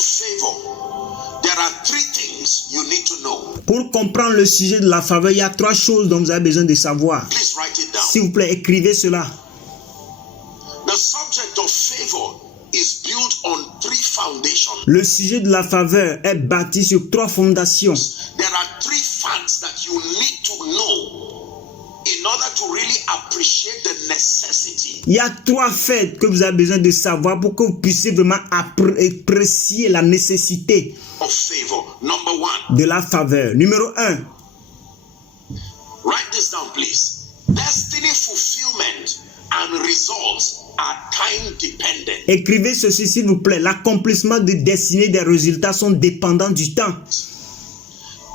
of favor, there are three things you need to know. Pour comprendre le sujet de la faveur, il y a trois choses dont vous avez besoin de savoir. Please write it down. S'il vous plaît, écrivez cela. The subject of favor is built on three foundations. Le sujet de la faveur est bâti sur trois fondations. There are three facts that you need to know in order to really appreciate the necessity. Il y a trois faits que vous avez besoin de savoir pour que vous puissiez vraiment apprécier la nécessité Of favor. Number one, de la faveur. Numéro 1, write this down, please. Destiny fulfillment and results are time dependent. écrivez ceci s'il vous plaît. L'accomplissement de destinée des résultats sont dépendants du temps.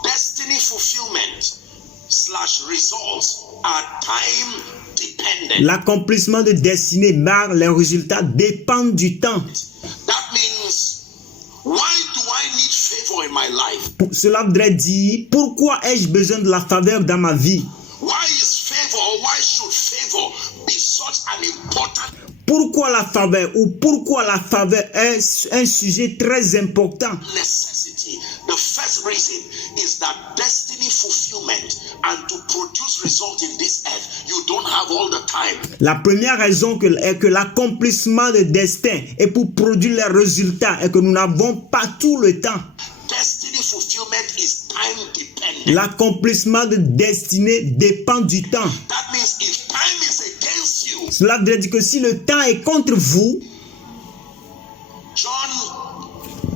Destiny fulfillment / results are time dependent. L'accomplissement de destinée les résultats dépendent du temps. That means, why do I need favor in my life? Cela voudrait dire, pourquoi ai-je besoin de la faveur dans ma vie? Why is favor or why should favor be such an important Pourquoi la faveur ou pourquoi la faveur est un sujet très important? necessity? The first reason is that destiny fulfillment and to produce result in this earth, you don't have all the time. La première raison est que l'accomplissement de destin et pour produire les résultats et que nous n'avons pas tout le temps. Destiny fulfillment is time dependent. L'accomplissement de destinée dépend du temps. That means if time is against you, Cela veut dire que si le temps est contre vous, John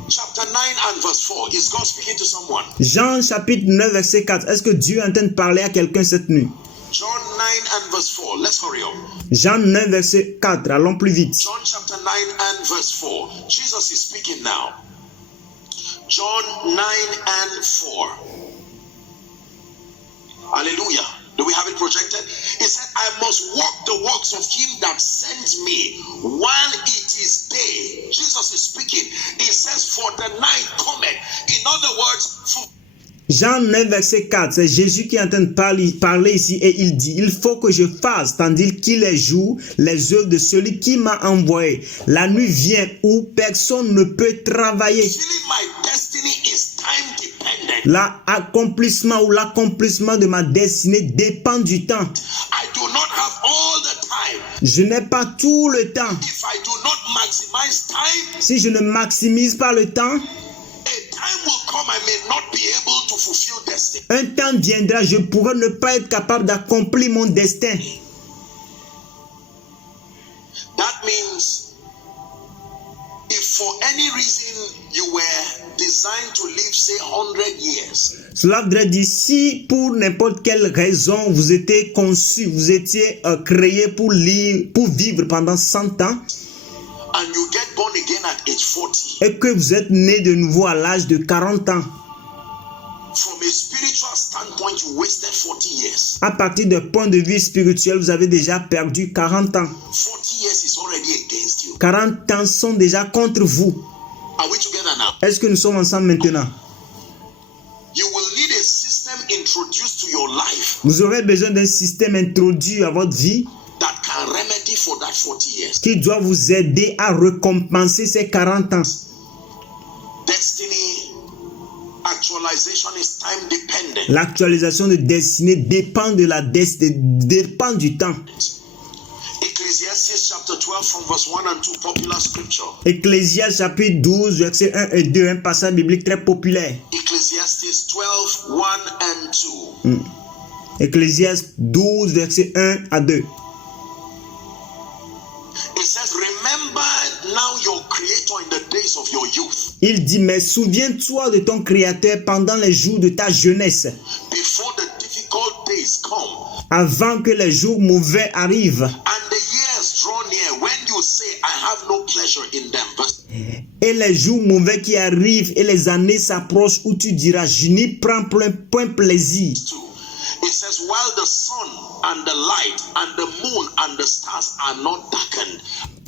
chapter 9 and verse 4, is God speaking to someone? Jean chapitre 9 verset 4, est-ce que Dieu est en train de parler à quelqu'un cette nuit? John 9 and verse 4, let's hurry up. Jean 9 verset 4, allons plus vite. John chapter 9 and verse 4, Jesus is speaking now. John 9 and 4. Hallelujah. Do we have it projected? He said, I must walk the works of him that sent me while it is day. Jesus is speaking. He says, for the night cometh. In other words, Jean 9 verset 4, c'est Jésus qui est en train de parler ici et il dit, il faut que je fasse, tandis qu'il est jour, les œuvres de celui qui m'a envoyé. La nuit vient où personne ne peut travailler. fulfilling my destiny is time dependent. L'accomplissement ou l'accomplissement de ma destinée dépend du temps. I do not have all the time. Je n'ai pas tout le temps. If I do not maximize time, Si je ne maximise pas le temps, a time will come I may not be able to fulfill destiny. un temps viendra, je pourrai ne pas être capable d'accomplir mon destin. That means if for any reason you were designed to live, say, 100 years, Cela voudrait dire, si pour n'importe quelle raison vous étiez conçu, vous étiez créé pour vivre pendant 100 ans, and you get born again at age 40, et que vous êtes né de nouveau à l'âge de 40 ans, from a spiritual standpoint, you wasted 40 years. à partir d'un point de vue spirituel, vous avez déjà perdu 40 ans. 40 years is already against you. 40 ans sont déjà contre vous. Are we together now? Est-ce que nous sommes ensemble maintenant? You will need a system introduced to your life Vous aurez besoin d'un système introduit à votre vie that can remedy for that 40 years. qui doit vous aider à récompenser ces 40 ans. Destiny actualization is time dependent. L'actualisation de destinée dépend de dépend du temps. Ecclesiastes chapter 12 from verse 1 and 2, popular scripture. Ecclésiaste chapitre 12, verset 1 et 2, un passage biblique très populaire. Ecclesiastes 12, 1 and 2. Ecclésiaste 12, verset 1 à 2. It says, remember now your creator in the days of your youth, Il dit, mais souviens-toi de ton Créateur pendant les jours de ta jeunesse, before the difficult days come, avant que les jours mauvais arrivent and the years draw near, when you say, I have no pleasure in them. et les jours mauvais qui arrivent et les années s'approchent où tu diras, je n'y prends point plaisir. 2. It says, while the sun and the light and the moon and the stars are not darkened.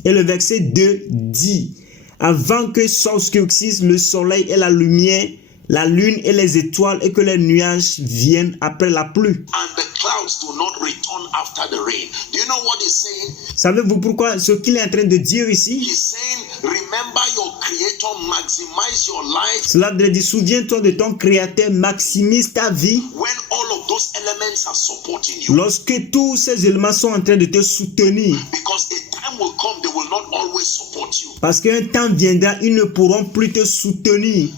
Et le verset 2 dit, avant que s'obscurcisse le soleil et la lumière, la lune et les étoiles, et que les nuages viennent après la pluie. And the clouds do not return after the rain. Do you know what he's saying? Savez-vous pourquoi ce qu'il est en train de dire ici? He's saying, remember your Creator maximize your life Cela veut dire, souviens-toi de ton Créateur, maximise ta vie. when all of those elements are supporting you. Lorsque tous ces éléments sont en train de te soutenir. Because a time will come, they will not always support you. Parce qu'un temps viendra, ils ne pourront plus te soutenir.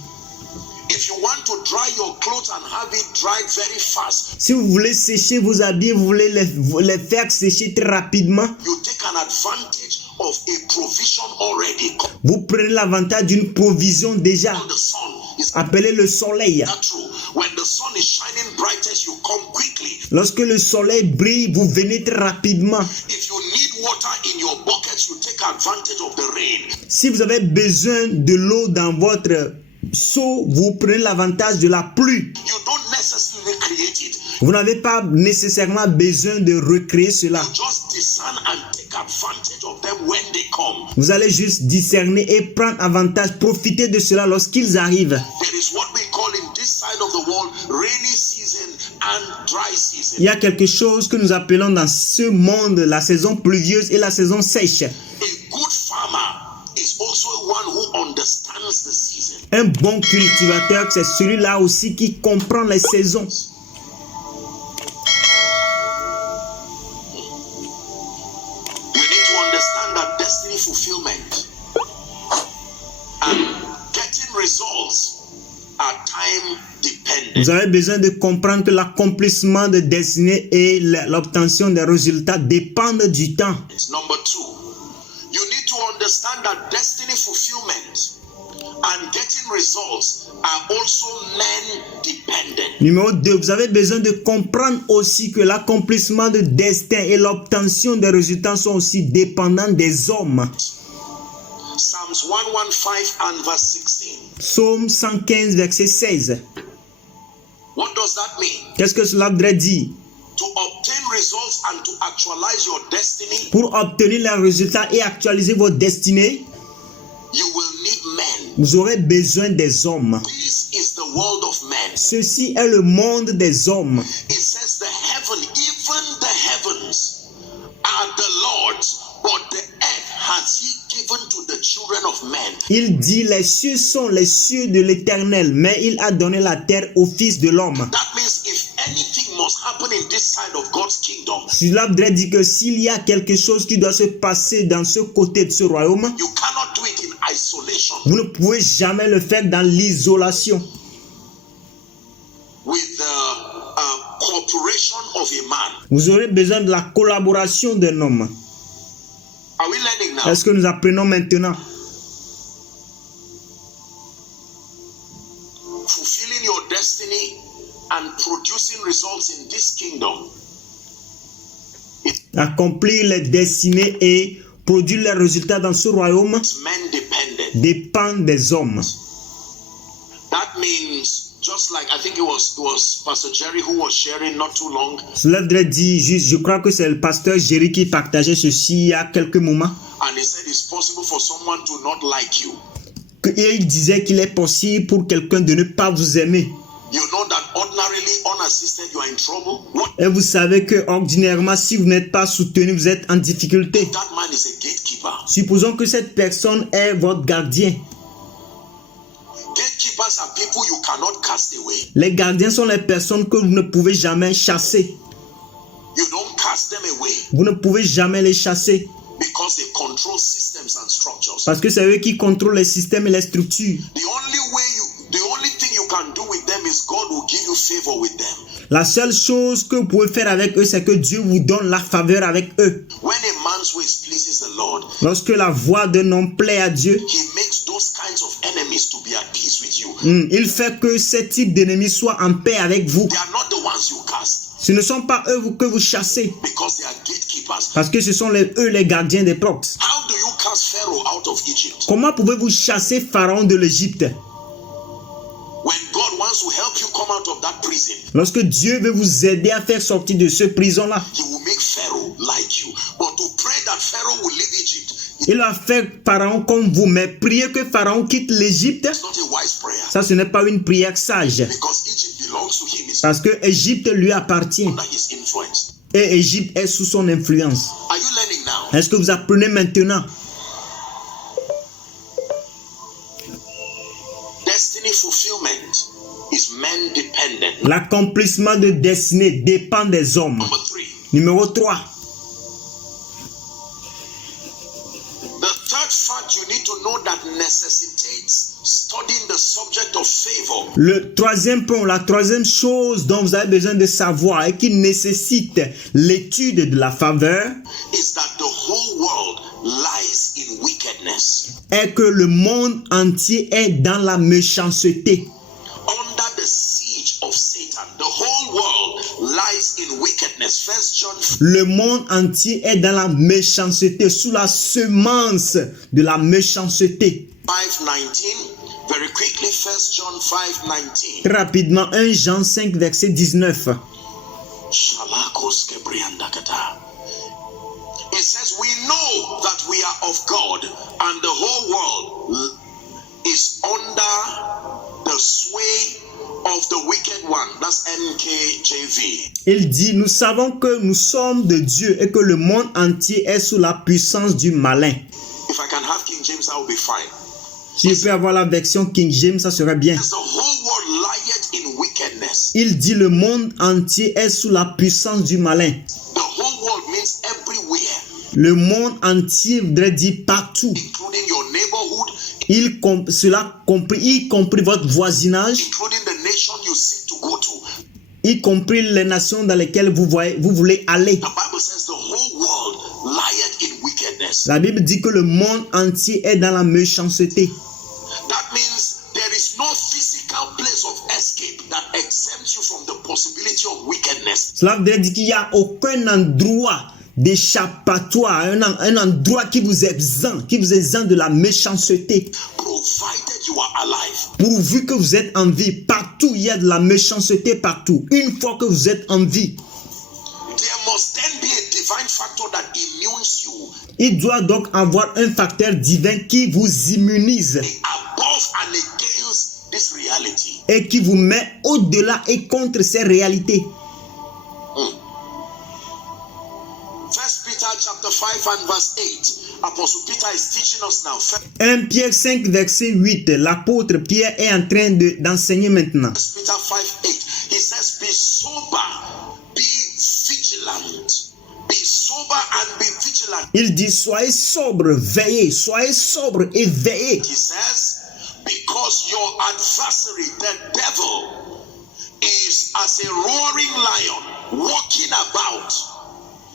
If you want to dry your clothes and have it dried very fast, Si vous voulez sécher vos habits, vous voulez les faire sécher très rapidement, you take an advantage of a provision already. vous prenez l'avantage d'une provision déjà. Called the sun. Is Appelez le soleil. that true? When the sun is shining brightest, you come quickly. Lorsque le soleil brille, vous venez très rapidement. If you need water in your buckets, you take advantage of the rain. Si vous avez besoin de l'eau dans votre seau, vous prenez l'avantage de la pluie. You don't necessarily create it. Vous n'avez pas nécessairement besoin de recréer cela. You just discern and take advantage of them when they come. Vous allez juste discerner et prendre avantage, profiter de cela lorsqu'ils arrivent. There is what we call in this side of the world rainy season and dry season. Il y a quelque chose que nous appelons dans ce monde la saison pluvieuse et la saison sèche. A good farmer is also one who understands the season. Un bon cultivateur, c'est celui-là aussi qui comprend les saisons. You need to understand that destiny fulfillment and getting results are time dependent. Vous avez besoin de comprendre que l'accomplissement de destinée et l'obtention des résultats dépendent du temps. Number two, you need to understand that destiny fulfillment and getting results are also men dependent. Numéro 2, vous avez besoin de comprendre aussi que l'accomplissement de destin et l'obtention des résultats sont aussi dépendants des hommes. Psalms 115 and verse 16. Psaume 115, verset 16. What does that mean? Qu'est-ce que cela voudrait dire? To obtain results and to actualize your destiny, Pour obtenir les résultats et actualiser votre destinée, you will need men. vous aurez besoin des hommes. This is the world of men. Ceci est le monde des hommes. It says the heaven, even the heavens are the Lord's, but the earth has he given to the children of men. Il dit, les cieux sont les cieux de l'Éternel, mais il a donné la terre au Fils de l'homme. That means if anything must happen in this side of God's kingdom, Cela voudrait dire que s'il y a quelque chose qui doit se passer dans ce côté de ce royaume, you cannot do it in isolation vous ne pouvez jamais le faire dans l'isolation, with the cooperation of a man. vous aurez besoin de la collaboration d'un homme. Are we learning now? Est-ce que nous apprenons maintenant? Fulfilling your destiny and producing results in this kingdom Accomplir les destinées et produire les résultats dans ce royaume is men dependent. dépend des hommes. That means, just like I think it was Pastor Jerry who was sharing not too long, Cela voudrait dire juste, je crois que c'est le pasteur Jerry qui partageait ceci il y a quelques moments. and he said it's possible for someone to not like you. Et il disait qu'il est possible pour quelqu'un de ne pas vous aimer. You know that ordinarily, unassisted, you are in trouble. What Et vous savez que ordinairement, si vous n'êtes pas soutenu, vous êtes en difficulté. if that man is a gatekeeper? Supposons que cette personne est votre gardien. Gatekeepers are people you cannot cast away. Les gardiens sont les personnes que vous ne pouvez jamais chasser. You don't cast them away Vous ne pouvez jamais les chasser. because they control systems and structures. Parce que c'est eux qui contrôlent les systèmes et les structures. The only thing you can do with them is God will give you favor with them. La seule chose que vous pouvez faire avec eux, c'est que Dieu vous donne la faveur avec eux. When a man's ways pleases the Lord, Lorsque la voix d'un homme plaît à Dieu, he makes those kinds of enemies to be at peace with you. il fait que ce type d'ennemis soit en paix avec vous. They are not the ones you cast Ce ne sont pas eux que vous chassez, because they are gatekeepers. parce que ce sont eux les gardiens des portes. How do you cast Pharaoh out of Egypt? Comment pouvez-vous chasser Pharaon de l'Égypte? When God wants to help you come out of that prison, Lorsque Dieu veut vous aider à faire sortir de ce prison-là, he will make Pharaoh like you. But to pray that Pharaoh will leave Egypt, il va faire Pharaon comme vous, mais prier que Pharaon quitte l'Égypte, it's not a wise prayer ça ce n'est pas une prière sage, because Egypt belongs to him. It's parce que Égypte lui appartient under his influence. et Égypte est sous son influence. Are you learning now? Est-ce que vous apprenez maintenant? L'accomplissement de destinée dépend des hommes. Number 3. Numéro 3. The third fact you need to know that necessitates studying the subject of favor Le troisième point, la troisième chose dont vous avez besoin de savoir et qui nécessite l'étude de la faveur is that the whole world lies in wickedness. est que le monde entier est dans la méchanceté. Under the siege of Satan, the whole world lies in wickedness. First John Le monde entier est dans la méchanceté, sous la semence de la méchanceté. 5:19. Very quickly, First John 5:19. Très rapidement, 1 Jean 5, verset 19. Shalakos kebriandakata. It says, we know that we are of God, and the whole world is under the sway of the wicked one. That's NKJV. Il dit, nous savons que nous sommes de Dieu et que le monde entier est sous la puissance du malin. If I can have King James, I will be fine. Si je peux avoir la version King James, ça serait bien. The whole world lieth in wickedness. Il dit, le monde entier est sous la puissance du malin. The whole world means everywhere, Le monde entier voudrait dire partout. including your neighborhood, Cela compris, y compris votre voisinage, including the nation you seek to go to. y compris les nations dans lesquelles vous voulez aller. The Bible says the whole world lieth in wickedness. La Bible dit que le monde entier est dans la méchanceté. That means there is no physical place of escape that exempts you from the possibility of wickedness. Cela veut dire qu'il n'y a aucun endroit d'échappatoire, un endroit qui vous exempt de la méchanceté. Provided you are alive. Pourvu que vous êtes en vie, partout il y a de la méchanceté partout. Une fois que vous êtes en vie, There must then be a divine factor that immunes you il doit donc avoir un facteur divin qui vous immunise above and against this reality. et qui vous met au-delà et contre ces réalités. First Peter chapter 5 and verse 8. Apostle Peter is teaching us now. 1 Pierre 5, verset 8. L'apôtre Pierre est en train d'enseigner maintenant. First Peter 5:8. He says, be sober, be vigilant. Be sober and be vigilant. Il dit, soyez sobre, veillez, soyez sobre et veillez. He says, because your adversary, the devil, is as a roaring lion, walking about,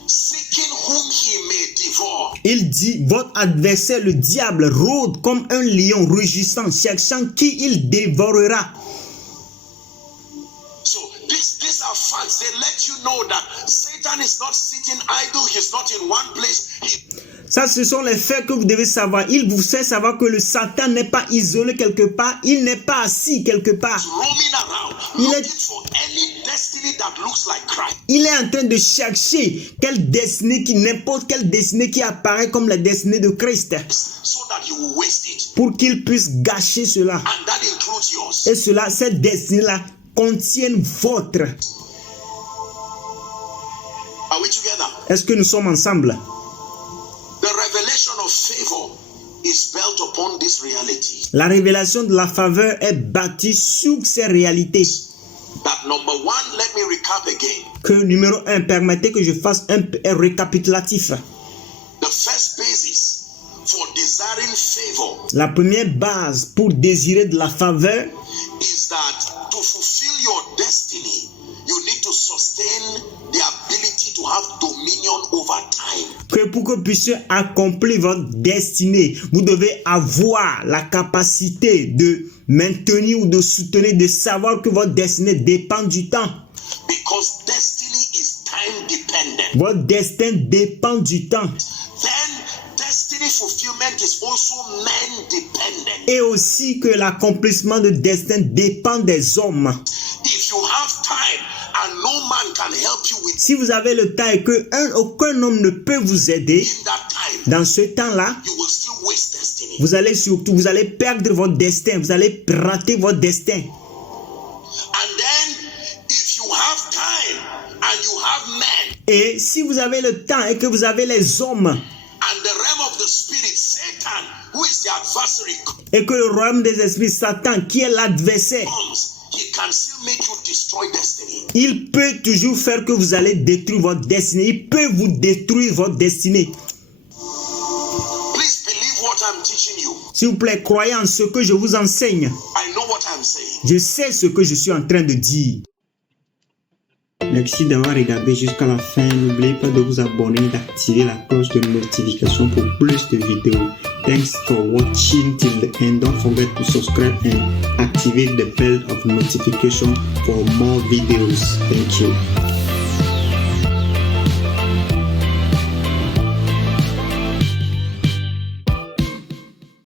seeking whom he may devour. Il dit, votre adversaire, le diable, rôde comme un lion rugissant, cherchant qui il dévorera. So these are facts. They let you know that Satan is not sitting idle. He's not in one place. Ça, ce sont les faits que vous devez savoir. Il vous fait savoir que le Satan n'est pas isolé quelque part. Il n'est pas assis quelque part. Roaming around, Il est- looking for any destiny that looks like Christ. Il est en train de chercher n'importe quelle destinée qui apparaît comme la destinée de Christ So that you will waste it. pour qu'il puisse gâcher cela. And that includes yours. Et cela, cette destinée-là contiennent votre. Are we together? Est-ce que nous sommes ensemble? The revelation of favor is built upon this reality. La révélation de la faveur est bâtie sur ces réalités. That number one, let me recap again. Que numéro 1, permettez que je fasse un récapitulatif. The first basis for desiring favor La première base pour désirer de la faveur, is that to fulfill your destiny, you need to sustain the ability to have dominion over time. que pour que vous puissiez accomplir votre destinée, vous devez avoir la capacité de maintenir ou de soutenir, de savoir que votre destinée dépend du temps. Because destiny is time dependent. Votre destin dépend du temps. Then destiny fulfillment is also man dependent. Et aussi que l'accomplissement de destin dépend des hommes. If you have time and no man can help you with Si vous avez le temps et que aucun homme ne peut vous aider, in that time, dans ce temps-là, you will still waste destiny. vous allez perdre votre destin, vous allez rater votre destin. And then if you have time and you have men Et si vous avez le temps et que vous avez les hommes, and the realm of the spirit, Satan, who is the adversary, et que le royaume des esprits, Satan, qui est l'adversaire, comes, he he can still make you destroy destiny. Il peut toujours faire que vous allez détruire votre destinée. Il peut vous détruire votre destinée. Please believe what I'm teaching you. S'il vous plaît, croyez en ce que je vous enseigne. I know what I'm saying. Je sais ce que je suis en train de dire. Merci d'avoir regardé jusqu'à la fin. N'oubliez pas de vous abonner et d'activer la cloche de notification pour plus de vidéos. Thanks for watching till the end. Don't forget to subscribe and activate the bell of notification for more videos. Thank you.